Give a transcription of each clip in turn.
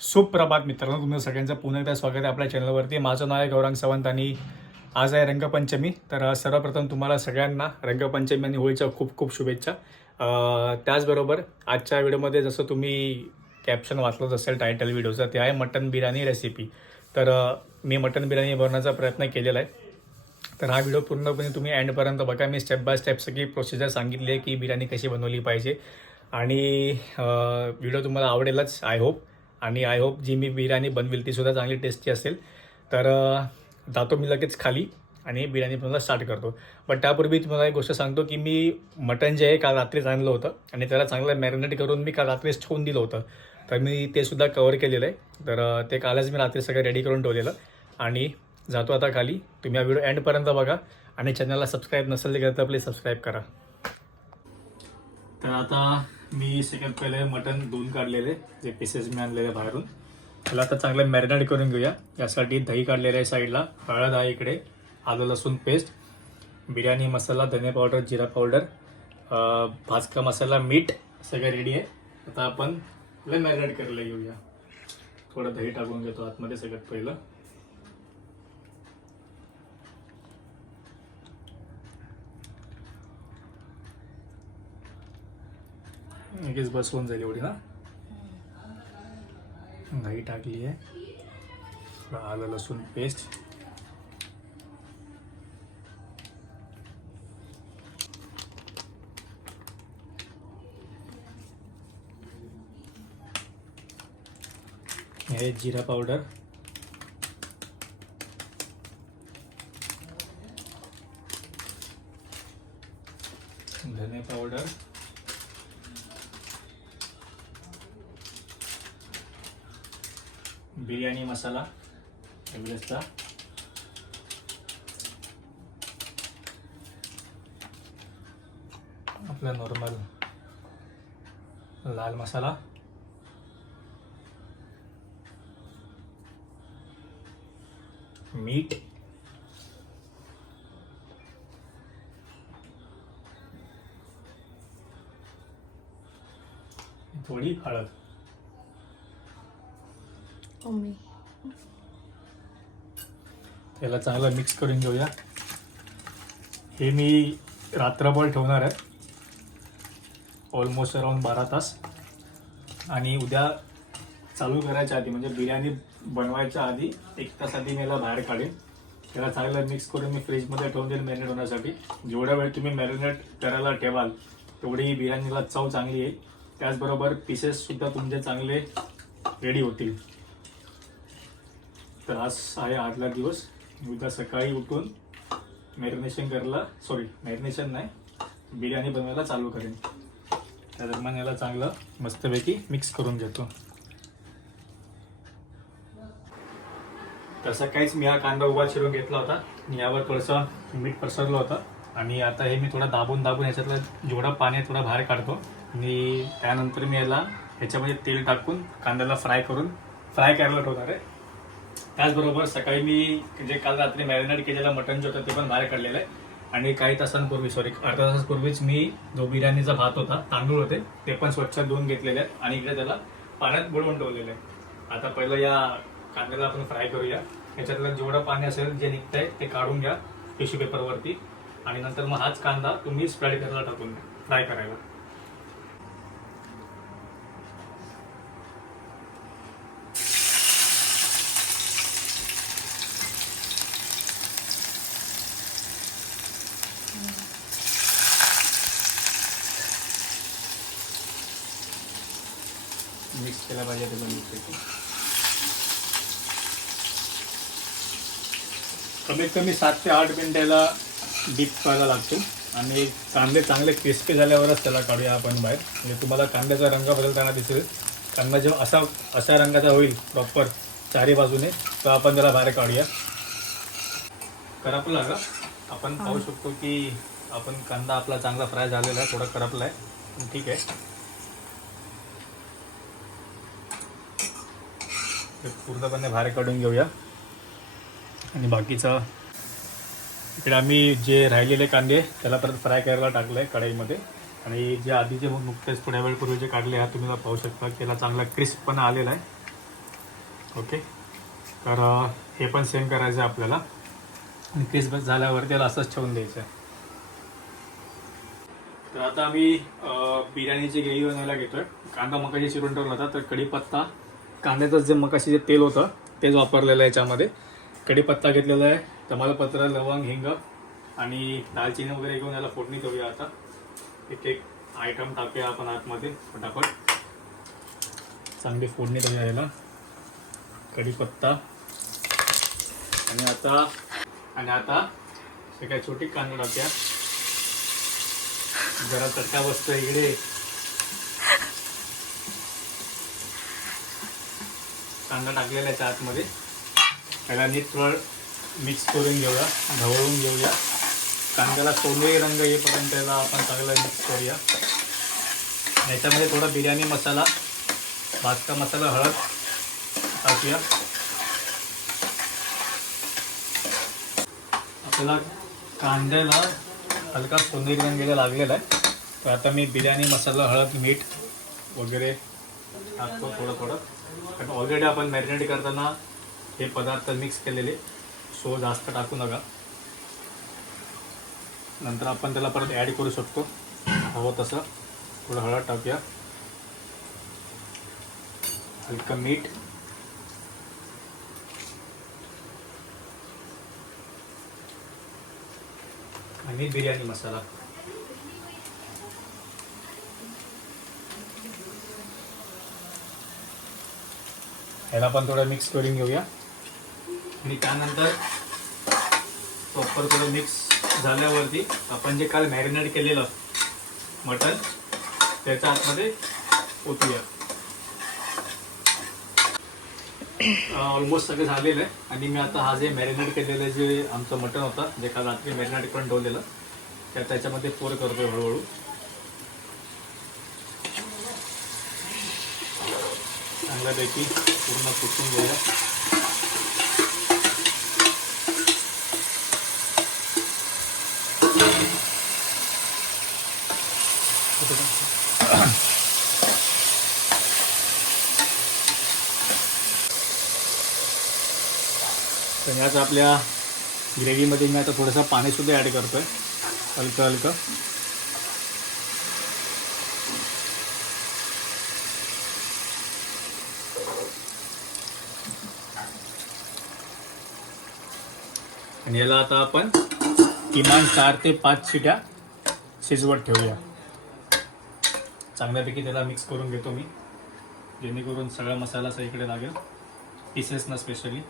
सुप्रभात मित्रांनो, तुम्ही सगळ्यांचं पुन्हा एकदा स्वागत आहे आपल्या चॅनलवरती. माझं नाव आहे गौरांग सावंत आणि आज आहे रंगपंचमी. तर सर्वप्रथम तुम्हाला सगळ्यांना रंगपंचमी आणि होळीच्या खूप खूप शुभेच्छा. त्याचबरोबर आजच्या व्हिडिओमध्ये जसं तुम्ही कॅप्शन वाचलंच असेल टायटल व्हिडिओचं, ते आहे मटन बिर्याणी रेसिपी. तर मी मटन बिर्याणी बनवण्याचा प्रयत्न केलेला आहे. तर हा व्हिडिओ पूर्णपणे तुम्ही एंडपर्यंत बघा. मी स्टेप बाय स्टेप सगळी प्रोसिजर सांगितली आहे की बिर्याणी कशी बनवली पाहिजे आणि व्हिडिओ तुम्हाला आवडेलच आय होप. आणि आय होप जी मी बिर्याणी बनवेल तीसुद्धा चांगली टेस्टी असेल. तर जातो मी लगेच खाली आणि बिर्याणी बनवायला स्टार्ट करतो. बट त्यापूर्वी तुम्हाला एक गोष्ट सांगतो की मी मटण जे आहे काल रात्रीच आणलं होतं आणि त्याला चांगलं मॅरिनेट करून मी काल रात्रीच ठेवून दिलं होतं. तर मी ते सुद्धा कवर केलेलं आहे. तर ते कालच मी रात्री सगळं रेडी करून ठेवलेलं आणि जातो आता खाली. तुम्ही हा व्हिडिओ एंडपर्यंत बघा आणि चॅनलला सबस्क्राईब नसेल तर प्लीज सबस्क्राईब करा. तर आता मी सगळ्यात पहिले मटण धुवून काढलेले जे पीसेस मी आणलेले बाहेरून, त्याला आता चांगलं मॅरिनेट करून घेऊया. यासाठी दही काढलेलं आहे साईडला, हळद आहे इकडे, आलं लसूण पेस्ट, बिर्याणी मसाला, धने पावडर, जिरा पावडर, भाजका मसाला, मीठ सगळं रेडी आहे. आता आपण मॅरिनेट करायला घेऊया. थोडं दही टाकून घेतो आतमध्ये सगळ्यात पहिलं. लगेच बस होऊन जाईल एवढी ना. दही टाकली आहे, आलं लसूण पेस्ट, हे जिरा पावडर, धने पावडर, बिर्याणी मसाला एव्हरेस्टचा, आपला नॉर्मल लाल मसाला, मीठ, थोडी हळद. त्याला चांगलं मिक्स करून घेऊया. हे मी रात्रभर ठेवणार आहे, ऑलमोस्ट अराउंड 12 तास. आणि उद्या चालू करायच्या आधी म्हणजे बिर्याणी बनवायच्या आधी 1 तास आधी मी याला बाहेर काढेन. त्याला चांगलं मिक्स करून मी फ्रीजमध्ये ठेवून देईन मॅरिनेट होण्यासाठी. जेवढा वेळ तुम्ही मॅरिनेट करायला ठेवाल तेवढी बिर्याणीला चव चांगली येईल. त्याचबरोबर पीसेससुद्धा तुमचे चांगले रेडी होतील. तर आज आहे आदला दिवस. उद्या सकाळी उठून मॅरिनेशन नाही, बिर्याणी बनवायला चालू करेन. त्या दरम्यान याला चांगलं मस्तपैकी मिक्स करून घेतो. तर सकाळीच मी हा कांदा उभा चिरून घेतला होता आणि यावर थोडंसं मीठ पसरलं होतं. आणि आता हे मी थोडं दाबून ह्याच्यातलं जेवढं पाणी आहे थोडं बाहेर काढतो आणि त्यानंतर मी याला ह्याच्यामध्ये तेल टाकून कांद्याला फ्राय करायला ठेवणार आहे. त्याचबरोबर सकाळी मी जे काल रात्री मॅरिनेट केलेलं मटण जे होतं ते पण बाहेर काढलेलं आहे. आणि काही तासांपूर्वी अर्ध्या तासापूर्वीच मी जो बिर्याणीचा भात होता, तांदूळ होते, ते पण स्वच्छ धुवून घेतलेले आहेत आणि इकडे त्याला पाण्यात बुडवून ठेवलेलं आहे. आता पहिलं या कांद्याला आपण फ्राय करूया. ह्याच्यातलं जेवढं पाणी असेल जे निघतंय ते काढून घ्या टिश्यू पेपरवरती आणि नंतर मग हाच कांदा तुम्ही स्प्रेड करायला टाकून फ्राय करायला. मिक्स केला पाहिजे ते पण मिक्स करतो. कमीत कमी 7 ते 8 मिनिटाला डीप करायला लागतो आणि कांदे चांगले क्रिस्पी झाल्यावरच त्याला काढूया आपण बाहेर. म्हणजे तुम्हाला कांद्याचा रंग बदलताना दिसेल. कांदा जेव्हा अशा रंगाचा होईल प्रॉपर चारी बाजूने, तर आपण त्याला बाहेर काढूया. करपला का आपण पाहू शकतो की आपण कांदा आपला चांगला फ्राय झालेला आहे, थोडा करपला आहे, ठीक आहे. पूर्णपणे बाहेर काढून घेऊया. आणि बाकीचं इकडे आम्ही जे राहिलेले कांदे त्याला परत फ्राय करायला टाकलं आहे कढईमध्ये. आणि जे आधी जे नुकतेच थोड्या वेळपूर्वी जे काढले तुम्ही पाहू शकता की त्याला चांगला क्रिस्पपणा आलेला आहे. ओके. तर हे पण सेम करायचं आहे आपल्याला आणि पीस झाल्यावर त्याला असंच ठेवून द्यायचं आहे. तर आता आम्ही बिर्याणीची ग्रेव्ही बनवायला घेतोय. कांदा मगाशी चिरून ठेवला होता, तर कढीपत्ता, कांद्याचं जे मगाशी जे तेल होतं तेच वापरलेलं आहे याच्यामध्ये. कढीपत्ता घेतलेला आहे, तमालपत्र, लवंग, हिंग आणि दालचिनी वगैरे घेऊन याला फोडणी देऊया. आता एक एक आयटम टाकूया आपण आतमध्ये फटाफट. चांगली फोडणी देऊया याला. कढीपत्ता आणि आता सगळ्या छोटी कांदा टाकूया. जरा चटका बसतो इकडे. कांदा टाकलेला आहे आतमध्ये. त्याला नीट थोडं मिक्स करून घेऊया, ढवळून घेऊया. कांद्याला सोनेरी रंग येईपर्यंत त्याला आपण चांगला मिक्स करूया. याच्यामध्ये थोडा बिर्याणी मसाला, भाजका मसाला, हळद टाकूया. आपल्याला कांद्याला हलका सोनेरी रंग लागलेला आहे. तर आता मी बिर्याणी मसाला, हळद, मीठ वगैरे टाकतो थोडं. कारण ऑलरेडी आपण मॅरिनेट करताना हे पदार्थ मिक्स केलेले, सो जास्त टाकू नका. नंतर आपण त्याला परत ॲड करू शकतो हवं तसं. थोडं हळद टाकूया, हलकं मीठ, आणि बिर्याणी मसाला. ह्याला पण थोडं मिक्स करून घेऊया. आणि त्यानंतर प्रॉपर थोडं मिक्स झाल्यावरती आपण जे काल मॅरिनेट केलेलं मटण त्याच्या आतमध्ये ओतूया. ऑलमोस्ट सगळं झालेलं आहे. आणि मी आता हा जे मॅरिनेट केलेलं जे आमचं मटण होतं, जे काल रात्री मॅरिनेट करून ठेवलेलं, त्याच्यामध्ये पोर करतोय हळूहळू. चांगल्यापैकी पूर्ण कुटून घेऊया. तर ह्याच आपल्या ग्रेव्हीमध्ये मी आता थोडंसं पाणीसुद्धा ॲड करतोय, हलकं. आणि याला आता आपण किमान 4 ते 5 शिट्या शिजवत ठेवूया. चांगल्यापैकी त्याला मिक्स करून घेतो मी, जेणेकरून सगळा मसाला इकडे लागेल, पीसेसना स्पेशली.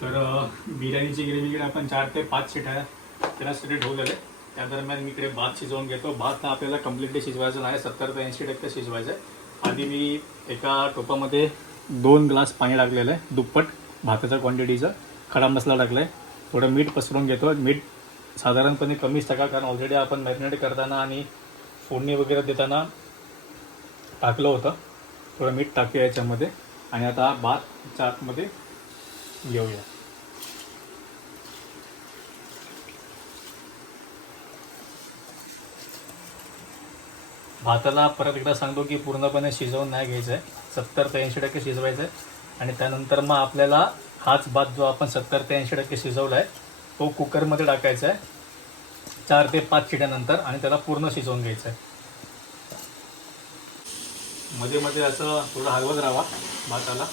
तर बिर्याणीची ग्रेव्हीकडे आपण 4 ते 5 शिट्या त्यासाठी ठेवलेलं आहे. त्या दरम्यान मी इकडे भात शिजवून घेतो. भात हा आपल्याला कम्प्लिटली शिजवायचा नाही, 70 ते 80% शिजवायचं आहे. आधी मी एका टोपामध्ये 2 ग्लास पाणी टाकलेलं आहे, दुप्पट भाताच्या क्वांटिटीचं. खडा मसाला टाकला आहे, थोडं मीठ पसरून घेतो. मीठ साधारणपणे कमीच टाका, कारण ऑलरेडी आपण मॅरिनेट करताना आणि फोडणी वगैरे देताना टाकलं होतं. थोडं मीठ टाकूया याच्यामध्ये. आणि आता हा भातच्या आतमध्ये घेऊया. भाताला परत एकदा सांगतो की पूर्णपणे शिजवून नाही घ्यायचं आहे, 70 ते 80% शिजवायचं आहे. आणि त्यानंतर मग आपल्याला हाच भात जो आपण 70 ते 80% शिजवला आहे तो कुकरमध्ये टाकायचा आहे 4 ते 5 शिट्यानंतर, आणि त्याला पूर्ण शिजवून घ्यायचं आहे. मध्ये मध्ये असं थोडं हलवत राहावा भाताला,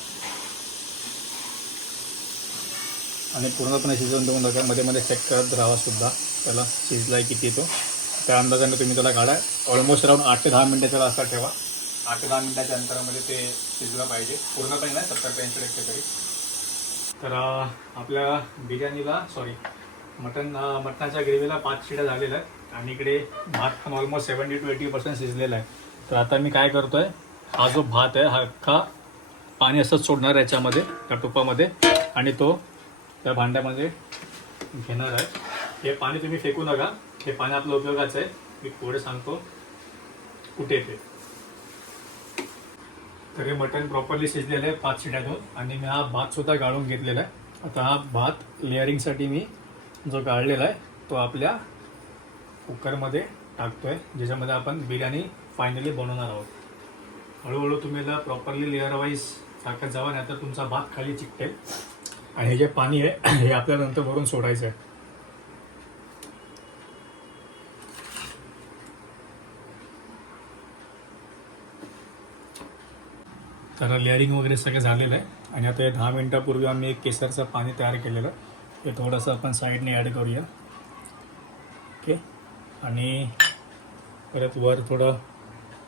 आणि पूर्णपणे शिजवून देऊन नका. मध्ये मध्ये चेक करत राहावा सुद्धा त्याला शिजला आहे किती तो. त्या अंदाजाने तुम्ही त्याला काढा. ऑलमोस्ट अराउंड 8 ते 10 मिनटं त्याला असा ठेवा. 8 ते 10 मिनटाच्या अंतरामध्ये ते शिजलं पाहिजे, पूर्णपणे नाही, 70 ते 80% तरी. तर आपल्या बिर्याणीला मटणाच्या ग्रेव्हीला 5 शिट्या झालेल्या आहेत. आणि इकडे भात पण ऑलमोस्ट 70 to 80% शिजलेला आहे. तर आता मी काय करतो आहे, हा जो भात आहे हा अख्खा पाणी असंच सोडणार याच्यामध्ये, त्या टोपामध्ये, आणि तो त्या भांड्यामध्ये घेणार आहे. हे पाणी तुम्ही फेकू नका, हे पाणी आपलं उपयोगाचं आहे. मी पुढे सांगतो कुठे ते. तर हे मटण प्रॉपरली शिजलेलं आहे 5 शिट्यातून. आणि मी हा भातसुद्धा गाळून घेतलेला आहे. आता हा भात लेअरिंगसाठी मी जो गाळलेला आहे तो आपल्या कुकरमध्ये टाकतो आहे, ज्याच्यामध्ये आपण बिर्याणी फायनली बनवणार आहोत. हळूहळू तुम्ही याला प्रॉपरली लेअर वाईज झाकत जावा, नाही तर तुमचा भात खाली चिकटेल. आणि हे जे पाणी आहे हे आपल्याला नंतर वरून सोडायचं आहे. तर लेअरिंग वगैरे सगळं झालेलं आहे. आणि आता हे 10 मिनटापूर्वी आम्ही एक केसरचं पाणी तयार केलेलं, हे थोडंसं आपण साईडने ॲड करूया. ओके. आणि परत वर थोडं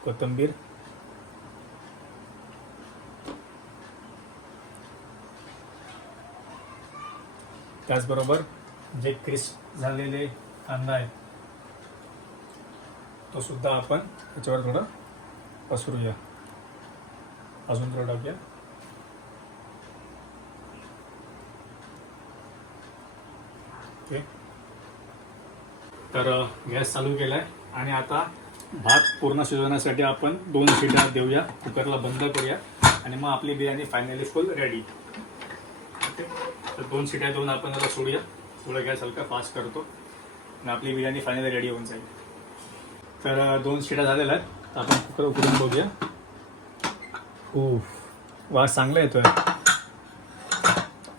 कोथिंबीर. त्याचबरोबर जे क्रिस्प झालेले कांदा आहे तो सुद्धा आपण त्याच्यावर थोडं पसरूया. अजून थोडं टाकूया. ओके. तर गॅस चालू केला आहे आणि आता भात पूर्ण शिजवण्यासाठी आपण 2 शिट्या देऊया. कुकरला बंद करूया आणि मग आपली बिर्याणी फायनली फुल रेडी. ओके. तर 2 शिट्या देऊन आपण आता सोडूया. थोडं गॅस हलका फास्ट करतो आणि आपली बिर्याणी फायनली रेडी होऊन जाईल. तर 2 शिट्या झालेल्या आहेत. आपण कुकर उघडून बघूया. वास चांगला येतो आहे.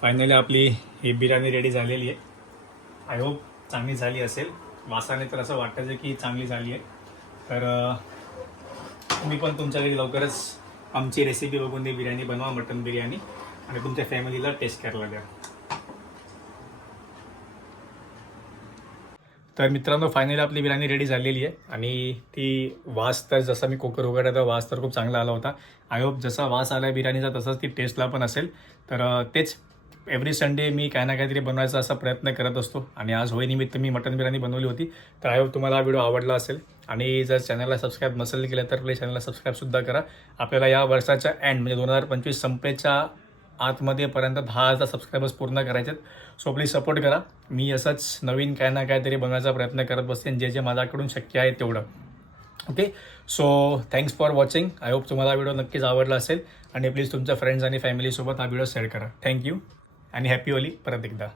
फायनली आपली ही बिर्याणी रेडी झालेली आहे. आय होप चांगली झाली असेल. वासाने तर असं वाटायचं की चांगली झाली आहे. तर तुम्ही पण तुमच्या घरी लवकरच आमची रेसिपी बघून ती बिर्याणी बनवा, मटन बिर्याणी, आणि तुमच्या फॅमिलीला टेस्ट करायला द्या. तर मित्रांनो, फायनली आपली बिर्याणी रेडी झालेली आहे. आणि ती वास तर जसा मी कुकर उघडला तर वास तर खूप चांगला आला होता. आय होप जसा वास आला आहे बिर्याणीचा तसंच ती टेस्टला पण असेल. तर तेच एव्हरी संडे मी काय ना काहीतरी बनवायचा असा प्रयत्न करत असतो. आणि आज होळीनिमित्त मी मटन बिर्याणी बनवली होती. तर आय होप तुम्हाला हा व्हिडिओ आवडला असेल. आणि जर चॅनलला सबस्क्राईब नसेल केलं तर प्लीज चॅनलला सबस्क्राईबसुद्धा करा. आपल्याला या वर्षाच्या एंड म्हणजे 2025 संपेच्या आतमध्ये पर्यंत 10,000 सबस्क्रायबर्स पूर्ण करायचे आहेत. सो प्लीज सपोर्ट करा. मी असंच नवीन काय ना काहीतरी बनवायचा प्रयत्न करत बसते, जे जे माझ्याकडून शक्य आहे तेवढं. Okay. So thanks for watching. I hope तुम्हाला व्हिडिओ नक्कीच आवडला असेल. आणि प्लीज तुमच्या फ्रेंड्स आणि फॅमिलीसोबत हा व्हिडिओ शेअर करा. थँक्यू आणि हॅपी होली परत एकदा.